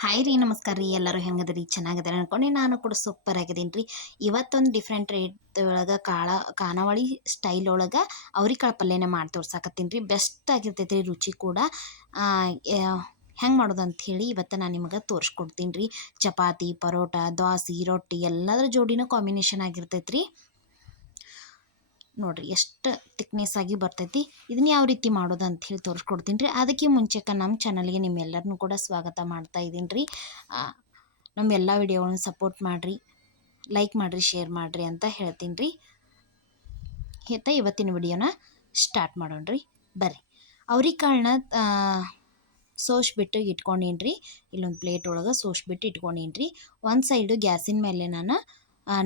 Hi ರೀ, ನಮಸ್ಕಾರ ರೀ. ಎಲ್ಲರೂ ಹೆಂಗದ್ರಿ? ಚೆನ್ನಾಗಿದ್ದಾರೆ ಅನ್ಕೊಂಡು ನಾನು ಕೂಡ ಸೂಪರ್ ಆಗಿದ್ದೀನಿ ರೀ. ಇವತ್ತೊಂದು ಡಿಫ್ರೆಂಟ್ ರೇಟ್ ಒಳಗೆ ಕಾಳ, ಖಾನಾವಳಿ ಸ್ಟೈಲ್ ಒಳಗೆ ಅವ್ರಿಕಾಳು ಪಲ್ಯನ ಮಾಡಿ ತೋರ್ಸಾಕತ್ತೀನಿ ರೀ. ಬೆಸ್ಟ್ ಆಗಿರ್ತೈತೆ ರೀ ರುಚಿ ಕೂಡ. ಹೆಂಗೆ ಮಾಡೋದು ಅಂಥೇಳಿ ಇವತ್ತು ನಾನು ನಿಮಗೆ ತೋರಿಸ್ಕೊಡ್ತೀನಿ ರೀ. ಚಪಾತಿ, ಪರೋಟ ದೋಸೆ ರೊಟ್ಟಿ ಎಲ್ಲದರ ಜೋಡಿನೂ ಕಾಂಬಿನೇಷನ್ ಆಗಿರ್ತೈತೆ ರೀ ನೋಡಿರಿ ಎಷ್ಟು ತಿಕ್ನೆಸ್ ಆಗಿ ಬರ್ತೈತಿ. ಇದನ್ನ ಯಾವ ರೀತಿ ಮಾಡೋದು ಅಂತ ಹೇಳಿ ತೋರಿಸ್ಕೊಡ್ತೀನಿ ರೀ. ಅದಕ್ಕೆ ಮುಂಚೆಕ ನಮ್ಮ ಚಾನಲ್ಗೆ ನಿಮ್ಮೆಲ್ಲರನ್ನೂ ಕೂಡ ಸ್ವಾಗತ ಮಾಡ್ತಾ ಇದ್ದೀನಿ ರೀ. ನಮ್ಮ ಎಲ್ಲ ವಿಡಿಯೋಗಳನ್ನ ಸಪೋರ್ಟ್ ಮಾಡಿರಿ ಲೈಕ್ ಮಾಡಿರಿ ಶೇರ್ ಮಾಡಿರಿ ಅಂತ ಹೇಳ್ತೀನಿ ರೀ. ಹೇಳ್ತಾ ಇವತ್ತಿನ ವಿಡಿಯೋನ ಸ್ಟಾರ್ಟ್ ಮಾಡೋಣ ರೀ. ಬರ್ರಿ. ಅವ್ರಿಕಾಳನ್ನ ಸೋಸ್ಬಿಟ್ಟು ಇಟ್ಕೊಂಡೀನಿ ರೀ. ಇಲ್ಲೊಂದು ಪ್ಲೇಟ್ ಒಳಗೆ ಸೋಸ್ಬಿಟ್ಟು ಇಟ್ಕೊಂಡೀನಿ ರೀ. ಒಂದು ಸೈಡು ಗ್ಯಾಸಿನ ಮೇಲೆ ನಾನು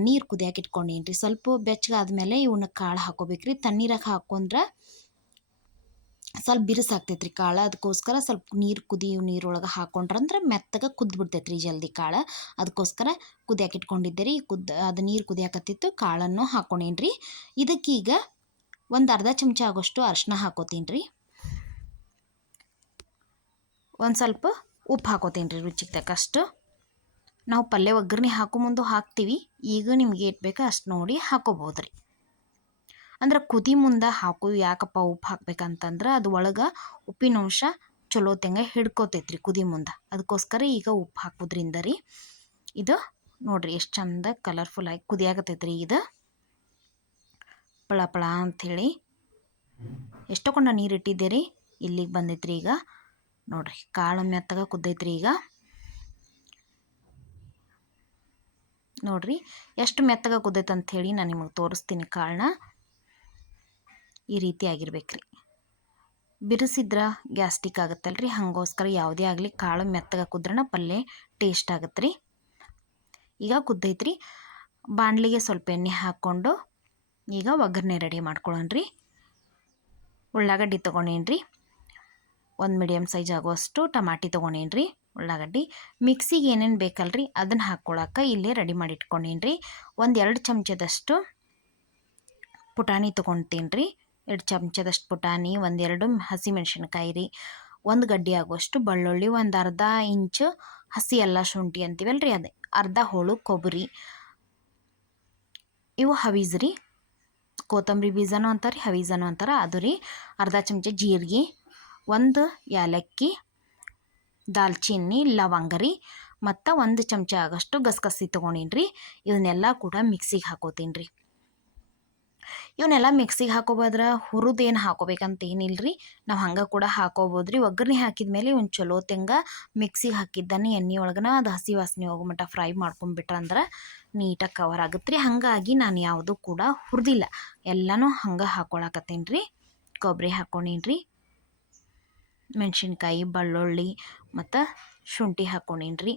ನೀರು ಕುದಿಯಾಕೆ ಇಟ್ಕೊಂಡೀನಿ ರೀ ಸ್ವಲ್ಪ ಬೆಚ್ಚಗಾದ್ಮೇಲೆ ಇವನ್ನ ಕಾಳು ಹಾಕೋಬೇಕು ರೀ ತಣ್ಣೀರಾಗ ಹಾಕೊಂಡ್ರೆ ಸ್ವಲ್ಪ ಬಿರುಸಾಗ್ತೈತೆ ರೀ ಕಾಳು. ಅದಕ್ಕೋಸ್ಕರ ಸ್ವಲ್ಪ ನೀರು ಕುದಿ ನೀರೊಳಗೆ ಹಾಕೊಂಡ್ರಂದ್ರೆ ಮೆತ್ತಗೆ ಕುದ್ದು ಬಿಡ್ತೈತೆ ರೀ ಜಲ್ದಿ ಕಾಳು. ಅದಕ್ಕೋಸ್ಕರ ಕುದಿಯಾಕೆ ಇಟ್ಕೊಂಡಿದ್ದೆ ರೀ ಕುದ್ದ ಅದು ನೀರು ಕುದಿಯಾಕತ್ತಿತ್ತು, ಕಾಳನ್ನು ಹಾಕೊಂಡೇನಿ ರೀ ಇದಕ್ಕೀಗ ಒಂದು ಅರ್ಧ ಚಮಚ ಆಗೋಷ್ಟು ಅರಿಶಿನ ಹಾಕೋತೀನಿ ರೀ ಒಂದು ಸ್ವಲ್ಪ ಉಪ್ಪು ಹಾಕೋತೀನಿ ರೀ ರುಚಿಗೆ ತಕ್ಕಷ್ಟು. ನಾವು ಪಲ್ಯ ಒಗ್ಗರಣೆ ಹಾಕೋ ಮುಂದೆ ಹಾಕ್ತೀವಿ. ಈಗ ನಿಮ್ಗೆ ಏಟ್ ಬೇಕೋ ಅಷ್ಟು ನೋಡಿ ಹಾಕೋಬೋದು ರೀ ಅಂದ್ರೆ ಕುದಿ ಮುಂದೆ ಹಾಕು ಯಾಕಪ್ಪ ಉಪ್ಪು ಹಾಕ್ಬೇಕಂತಂದ್ರೆ ಅದು ಒಳಗೆ ಉಪ್ಪಿನಂಶ ಚಲೋ ತೆಂಗ ಹಿಡ್ಕೋತೈತ್ರಿ ಕುದಿ ಮುಂದೆ. ಅದಕ್ಕೋಸ್ಕರ ಈಗ ಉಪ್ಪು ಹಾಕೋದ್ರಿಂದ ರೀ ಇದು ನೋಡ್ರಿ ಎಷ್ಟು ಚಂದ ಕಲರ್ಫುಲ್ ಆಗಿ ಕುದಿಯಾಗತ್ತೈತ್ರಿ ಇದು. ಪಳ ಪಳ ಅಂಥೇಳಿ ಎಷ್ಟೊಕೊಂಡ ನೀರು ಇಟ್ಟಿದ್ದೆ ರೀ ಇಲ್ಲಿಗೆ ಬಂದೈತ್ರಿ ಈಗ. ನೋಡ್ರಿ ಕಾಳು ಮೆತ್ತಗೆ ಕುದ್ದೈತ್ರಿ ಈಗ. ನೋಡ್ರಿ, ಎಷ್ಟು ಮೆತ್ತಗೆ ಕುದ್ದೈತೆ ಅಂಥೇಳಿ ನಾನು ನಿಮಗೆ ತೋರಿಸ್ತೀನಿ ಕಾಳನ್ನ ಈ ರೀತಿ ಆಗಿರ್ಬೇಕ್ರಿ. ಬಿರುಸಿದ್ರೆ ಗ್ಯಾಸ್ಟಿಕ್ ಆಗುತ್ತಲ್ರಿ, ಹಾಗೋಸ್ಕರ ಯಾವುದೇ ಆಗಲಿ ಕಾಳು ಮೆತ್ತಗೆ ಕುದ್ರನ ಪಲ್ಯ ಟೇಸ್ಟ್ ಆಗುತ್ತೆ ರೀ ಈಗ ಕುದ್ದೈತ್ರಿ, ಬಾಣಲಿಗೆ ಸ್ವಲ್ಪ ಎಣ್ಣೆ ಹಾಕ್ಕೊಂಡು ಈಗ ಒಗ್ಗರಣೆ ರೆಡಿ ಮಾಡ್ಕೊಳ್ಳೋಣ್ರಿ ಉಳ್ಳಾಗಡ್ಡಿ ತೊಗೊಂಡೇನು ರೀ ಒಂದು ಮೀಡಿಯಮ್ ಸೈಜ್ ಆಗುವಷ್ಟು ಟಮಾಟಿ ತೊಗೊಂಡೇನು ರೀ ಉಳ್ಳಾಗಡ್ಡಿ, ಮಿಕ್ಸಿಗೆ ಏನೇನು ಬೇಕಲ್ರಿ ಅದನ್ನು ಹಾಕ್ಕೊಳಕ್ಕೆ ಇಲ್ಲೇ ರೆಡಿ ಮಾಡಿ ಇಟ್ಕೊಂಡೀನಿ ರೀ ಒಂದು ಎರಡು ಚಮಚದಷ್ಟು ಪುಟಾಣಿ ತೊಗೊತೀನಿ ರೀ ಎರಡು ಚಮಚದಷ್ಟು ಪುಟಾಣಿ ಒಂದೆರಡು ಹಸಿಮೆಣ್ಸಿನ್ಕಾಯಿ ರೀ ಒಂದು ಗಡ್ಡಿ ಆಗುವಷ್ಟು ಬೆಳ್ಳುಳ್ಳಿ, ಒಂದು ಅರ್ಧ ಇಂಚು ಹಸಿ ಎಲ್ಲ ಶುಂಠಿ ಅಂತೀವಲ್ಲ ರೀ ಅದೇ, ಅರ್ಧ ಹೋಳು ಕೊಬ್ಬರಿ ಇವು ಹವೀಸ್ ರೀ ಕೊತ್ತಂಬರಿ ಬೀಜನೂ ಅಂತಾರೆ ಹವೀಸನೂ ಅಂತಾರೆ, ಅದು ರೀ. ಅರ್ಧ ಚಮಚ ಜೀರಿಗೆ, ಒಂದು ಏಲಕ್ಕಿ ದಾಲ್ಚಿನ್ನಿ ಲವಂಗ ರೀ ಮತ್ತು ಒಂದು ಚಮಚ ಆಗಷ್ಟು ಗಸಗಸಿ ತೊಗೊಂಡೀನಿ ರೀ ಇವನ್ನೆಲ್ಲ ಕೂಡ ಮಿಕ್ಸಿಗೆ ಹಾಕೋತೀನಿ ರೀ ಇವನ್ನೆಲ್ಲ ಮಿಕ್ಸಿಗೆ ಹಾಕೋಬೋದ್ರ ಹುರಿದೇನು ಹಾಕೋಬೇಕಂತ ಏನಿಲ್ಲ ರೀ ನಾವು ಹಂಗೆ ಕೂಡ ಹಾಕೋಬೋದು ರೀ ಒಗ್ಗರಣೆ ಹಾಕಿದ ಮೇಲೆ ಇವ್ನು ಚಲೋ ತೆಂಗ ಮಿಕ್ಸಿಗೆ ಹಾಕಿದ್ದಾನೆ ಎಣ್ಣೆ ಒಳಗನ ಅದು ಹಸಿ ವಾಸನೆ ಹೋಗೋ ಮಟ್ಟ ಫ್ರೈ ಮಾಡ್ಕೊಂಡ್ಬಿಟ್ರಂದ್ರೆ ನೀಟಾಗಿ ಕವರ್ ಆಗುತ್ತೆ ರೀ ಹಾಗಾಗಿ ನಾನು ಯಾವುದೂ ಕೂಡ ಹುರಿದಿಲ್ಲ. ಎಲ್ಲನೂ ಹಂಗೆ ಹಾಕೊಳಕತ್ತೀನಿ ರೀ ಕೊಬ್ಬರಿ ಹಾಕೊಂಡೀನಿ ರೀ ಮೆಣಸಿನ್ಕಾಯಿ, ಬೆಳ್ಳುಳ್ಳಿ ಮತ್ತು ಶುಂಠಿ ಹಾಕ್ಕೊಂಡೀನಿ ರೀ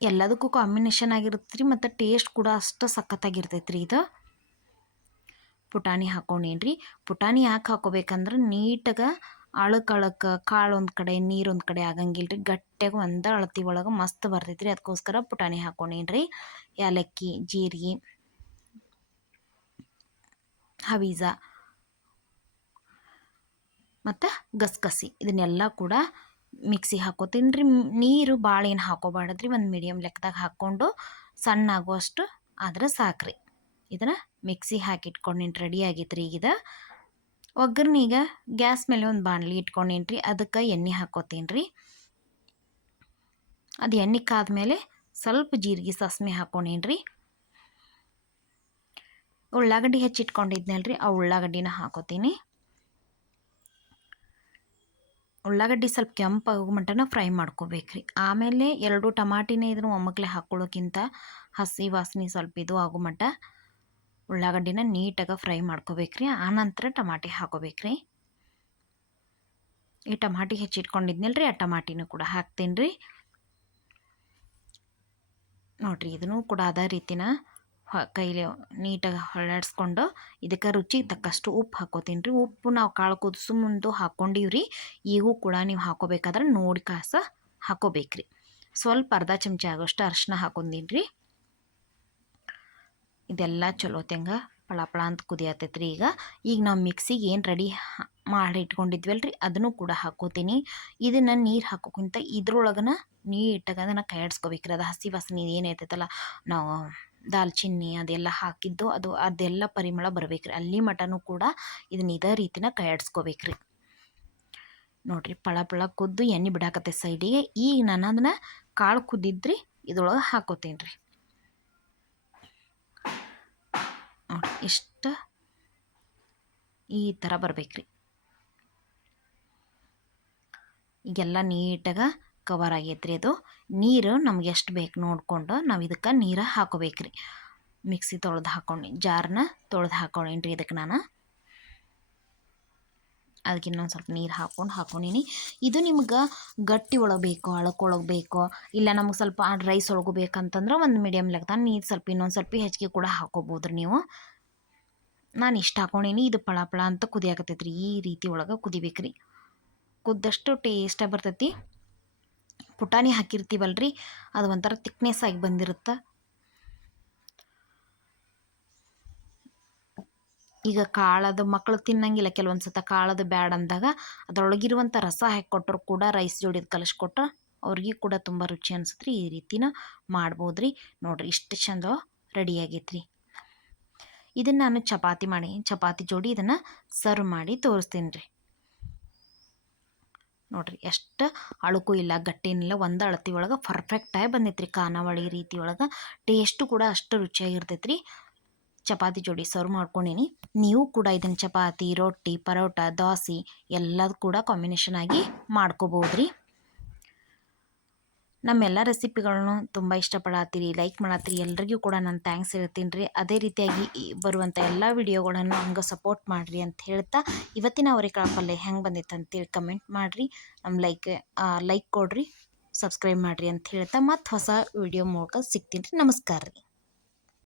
ಎಲ್ಲದಕ್ಕೂ ಕಾಂಬಿನೇಷನ್ ಆಗಿರುತ್ತೆ ರೀ ಮತ್ತು ಟೇಸ್ಟ್ ಕೂಡ ಅಷ್ಟು ಸಖತ್ತಾಗಿರ್ತೈತೆ ರೀ ಇದು. ಪುಟಾಣಿ ಹಾಕ್ಕೊಂಡೀನಿ ಪುಟಾಣಿ ಯಾಕೆ ಹಾಕೋಬೇಕಂದ್ರೆ ನೀಟಾಗ ಅಳಕ್ಕೆ ಕಾಳು ಒಂದು ಕಡೆ, ನೀರು ಒಂದು ಕಡೆ ಆಗಂಗಿಲ್ಲ ರೀ ಗಟ್ಟಿಯಾಗಿ ಒಂದು ಅಳತಿ ಒಳಗೆ ಮಸ್ತ್ ಬರ್ತೈತೆ ರೀ ಅದಕ್ಕೋಸ್ಕರ ಪುಟಾಣಿ ಹಾಕ್ಕೊಂಡೀನಿ ರೀ ಏಲಕ್ಕಿ ಜೀರಿಗೆ, ಹವೀಜ. ಮತ್ತು ಗಸಗಸಿ. ಇದನ್ನೆಲ್ಲ ಕೂಡ ಮಿಕ್ಸಿ ಹಾಕೋತೀನಿ ರೀ ನೀರು ಭಾಳ ಏನು ಹಾಕೋಬಾರ್ದ್ರಿ. ಒಂದು ಮೀಡಿಯಮ್ ಲೆಕ್ಕದಾಗ ಹಾಕ್ಕೊಂಡು ಸಣ್ಣ ಆಗುವಷ್ಟು ಆದ್ರೆ ಸಾಕ್ರಿ. ಇದನ್ನು ಮಿಕ್ಸಿ ಹಾಕಿ ನಿಂಟು ರೆಡಿ ಆಗೈತೆ ರೀ ಈಗ ಒಗ್ಗರ್ನೀಗ ಗ್ಯಾಸ್ ಮೇಲೆ ಒಂದು ಬಾಣಲಿ ಇಟ್ಕೊಂಡು ರೀ ಅದಕ್ಕೆ ಎಣ್ಣೆ ಹಾಕೋತೀನಿ ರೀ ಅದು ಎಣ್ಣೆ ಕಾದ್ಮೇಲೆ ಸ್ವಲ್ಪ ಜೀರಿಗೆ ಸಾಸ್ಮೆ ಹಾಕೊಂಡೇನ್ರಿ ಉಳ್ಳಾಗಡ್ಡಿ ಹೆಚ್ಚಿಟ್ಕೊಂಡಿದ್ನಲ್ರಿ. ಆ ಉಳ್ಳಾಗಡ್ಡಿನ ಹಾಕೋತೀನಿ. ಉಳ್ಳಾಗಡ್ಡಿ ಸ್ವಲ್ಪ ಕೆಂಪಾಗೋ ಮಟ್ಟನ ಫ್ರೈ ಮಾಡ್ಕೋಬೇಕ್ರಿ ಆಮೇಲೆ ಎರಡು ಟಮಾಟಿನೇ ಇದನ್ನು ಒಮ್ಮಕ್ಲೆ ಹಾಕ್ಕೊಳ್ಳೋಕ್ಕಿಂತ ಹಸಿ ವಾಸನೆ ಸ್ವಲ್ಪ ಇದು ಆಗೋ ಮಟ್ಟ ಉಳ್ಳಾಗಡ್ಡಿನ ನೀಟಾಗಿ ಫ್ರೈ ಮಾಡ್ಕೋಬೇಕ್ರಿ ಆನಂತರ ಟಮಾಟಿ ಹಾಕೋಬೇಕ್ರಿ ಈ ಟಮಾಟಿ ಹೆಚ್ಚಿಟ್ಕೊಂಡಿದ್ನಲ್ಲ ರೀ, ಆ ಟಮಾಟಿನೂ ಕೂಡ ಹಾಕ್ತೀನಿ ರೀ ನೋಡಿರಿ, ಇದನ್ನು ಕೂಡ ಅದೇ ರೀತಿನ ಕೈಲಿ ನೀಟಾಗಿ ಹೊಳ್ಳಾಡಿಸ್ಕೊಂಡು ಇದಕ್ಕೆ ರುಚಿಗೆ ತಕ್ಕಷ್ಟು ಉಪ್ಪು ಹಾಕೋತೀನಿ ರೀ. ಉಪ್ಪು ನಾವು ಕಾಳು ಕುದಿಸು ಮುಂದೆ ರೀ. ಈಗೂ ಕೂಡ ನೀವು ಹಾಕೋಬೇಕಾದ್ರೆ ನೋಡಿ ಕಾಸ ಹಾಕೋಬೇಕ್ರಿ ಸ್ವಲ್ಪ ಅರ್ಧ ಚಮಚ ಆಗೋಷ್ಟು ಅರ್ಶಿನ ಹಾಕೊಂಡೀನಿ ರೀ. ಇದೆಲ್ಲ ಚಲೋ ತೆಂಗ ಪಳ ಪಳ ಅಂತ ಕುದಿಯತ್ತೈತೆ ರೀ ಈಗ. ಈಗ ನಾವು ಮಿಕ್ಸಿಗೆ ಏನು ರೆಡಿ ಮಾಡಿ ಇಟ್ಕೊಂಡಿದ್ವಲ್ಲ ರೀ ಅದನ್ನು ಕೂಡ ಹಾಕೋತೀನಿ ಇದನ್ನು ನೀರು ಹಾಕೋಕ್ಕಿಂತ ಇದ್ರೊಳಗನ ನೀಟಾಗಿ ಅದನ್ನು ಕೈಯಾಡಿಸ್ಕೋಬೇಕ್ರಿ. ಅದು ಹಸಿ ವಾಸನೆ ಏನೈತೈತಲ್ಲ ನಾವು ದಾಲ್ಚಿನ್ನಿ ಅದೆಲ್ಲ ಹಾಕಿದ್ದು, ಅದು ಅದೆಲ್ಲ ಪರಿಮಳ ಬರ್ಬೇಕ್ರಿ ಅಲ್ಲಿ ಮಟನೂ ಕೂಡ ಇದನ್ನ ಇದೇ ರೀತಿನ ಕೈಯಾಡಿಸ್ಕೋಬೇಕ್ರಿ. ನೋಡ್ರಿ ಪಳ ಪಳ ಕುದ್ದು ಎಣ್ಣೆ ಬಿಡಾಕತ್ತೆ ಸೈಡಿಗೆ. ಈಗ ನಾನು ಅದನ್ನ ಕಾಳು ಕುದ್ದಿದ್ರಿ, ಇದ್ರೊಳಗೆ ಹಾಕೋತೀನಿ ರೀ. ನೋಡ್ರಿ ಇಷ್ಟು ಈ ಥರ ಬರ್ಬೇಕ್ರಿ. ಈಗೆಲ್ಲ ನೀಟಾಗ ಕವರ್ ಆಗೈತ್ರಿ ಅದು. ನೀರು ನಮ್ಗೆ ಎಷ್ಟು ಬೇಕು ನೋಡಿಕೊಂಡು ನಾವು ಇದಕ್ಕೆ ನೀರು ಹಾಕೋಬೇಕ್ರಿ. ಮಿಕ್ಸಿ ತೊಳೆದು ಹಾಕೊಂಡು ಜಾರನ್ನ ತೊಳೆದು ಹಾಕೊಂಡೇನ್ರಿ ಇದಕ್ಕೆ ನಾನು. ಅದಕ್ಕೆ ಇನ್ನೊಂದು ಸ್ವಲ್ಪ ನೀರು ಹಾಕೊಂಡು ಹಾಕೊಂಡೀನಿ. ಇದು ನಿಮ್ಗೆ ಗಟ್ಟಿ ಒಳಗೆ ಬೇಕೋ ಅಳಕೊಳಗೆ ಬೇಕೋ, ಇಲ್ಲ ನಮ್ಗೆ ಸ್ವಲ್ಪ ರೈಸ್ ಒಳಗೂ ಬೇಕಂತಂದ್ರೆ ಒಂದು ಮೀಡಿಯಮ್ ಲೆಕ್ಕ ನೀರು ಸ್ವಲ್ಪ ಇನ್ನೊಂದು ಸ್ವಲ್ಪ ಹೆಚ್ಚಿಗೆ ಕೂಡ ಹಾಕೋಬೋದು ನೀವು. ನಾನು ಇಷ್ಟು ಹಾಕೊಂಡೀನಿ, ಇದು ಪಳ ಪಳ ಅಂತ ಕುದಿಯಾಕತ್ತೈತೆ ರೀ ಈ ರೀತಿ ಒಳಗೆ ಕುದಿಬೇಕ್ರಿ. ಕುದ್ದಷ್ಟು ಟೇಸ್ಟಾಗಿ ಬರ್ತೈತಿ. ಪುಟಾಣಿ ರೀ ಅದು ಒಂಥರ ತಿಕ್ನೆಸ್ ಆಗಿ ಬಂದಿರುತ್ತೆ. ಈಗ ಕಾಳದು ಮಕ್ಕಳು ತಿನ್ನಂಗಿಲ್ಲ, ಕೆಲವೊಂದು ಸತ ಕಾಳದು ಬ್ಯಾಡ್ ಅಂದಾಗ ಅದರೊಳಗಿರುವಂಥ ರಸ ಹಾಕಿಕೊಟ್ರು ಕೂಡ ರೈಸ್ ಜೋಡಿದು ಕಲಿಸ್ಕೊಟ್ರೆ ಅವ್ರಿಗೆ ಕೂಡ ತುಂಬ ರುಚಿ ಅನ್ಸುತ್ತೆ ಈ ರೀತಿನ ಮಾಡ್ಬೋದು ರೀ ನೋಡಿರಿ ಇಷ್ಟು ಚಂದ ರೆಡಿ ಆಗೈತೆ ರೀ ಇದನ್ನು ನಾನು ಚಪಾತಿ ಮಾಡಿ, ಚಪಾತಿ ಜೋಡಿ ಇದನ್ನು ಸರ್ವ್ ಮಾಡಿ ತೋರಿಸ್ತೀನಿ ರೀ ನೋಡಿರಿ, ಎಷ್ಟು ಅಳುಕು ಇಲ್ಲ ಗಟ್ಟಿನಿಲ್ಲ ಒಂದು ಅಳತಿ ಒಳಗೆ ಪರ್ಫೆಕ್ಟಾಗಿ ಬಂದೈತೆ ರೀ ಖಾನಾವಳಿ ರೀತಿ ಒಳಗೆ. ಟೇಸ್ಟು ಕೂಡ ಅಷ್ಟು ರುಚಿಯಾಗಿರ್ತೈತ್ರಿ. ಚಪಾತಿ ಜೋಡಿ ಸರ್ವ್ ಮಾಡ್ಕೊಂಡೀನಿ. ನೀವು ಕೂಡ ಇದನ್ನು ಚಪಾತಿ, ರೊಟ್ಟಿ, ಪರೋಟ, ದೋಸೆ ಎಲ್ಲದೂ ಕೂಡ ಕಾಂಬಿನೇಷನ್ ಆಗಿ ಮಾಡ್ಕೋಬೋದು ರೀ ನಮ್ಮೆಲ್ಲ ರೆಸಿಪಿಗಳನ್ನು ತುಂಬ ಇಷ್ಟಪಡತ್ತೀರಿ ಲೈಕ್ ಮಾಡತ್ತೀರಿ ಎಲ್ರಿಗೂ ಕೂಡ ನಾನು ಥ್ಯಾಂಕ್ಸ್ ಹೇಳ್ತೀನಿ ರೀ ಅದೇ ರೀತಿಯಾಗಿ ಬರುವಂಥ ಎಲ್ಲ ವಿಡಿಯೋಗಳನ್ನು ಹಂಗೆ ಸಪೋರ್ಟ್ ಮಾಡಿರಿ ಅಂತ ಹೇಳ್ತಾ, ಇವತ್ತಿನ ಅವರೆಕಾಳು ಪಲ್ಯ ಹೆಂಗೆ ಬಂದಿತ್ತು ಅಂತೇಳಿ ಕಮೆಂಟ್ ಮಾಡಿರಿ. ನಮ್ಮ ಲೈಕ್ ಲೈಕ್ ಕೊಡ್ರಿ, ಸಬ್ಸ್ಕ್ರೈಬ್ ಮಾಡಿರಿ ಅಂತ ಹೇಳ್ತಾ, ಮತ್ತು ಹೊಸ ವಿಡಿಯೋ ಮೂಲಕ ಸಿಗ್ತೀನಿ ರೀ. ನಮಸ್ಕಾರ ರೀ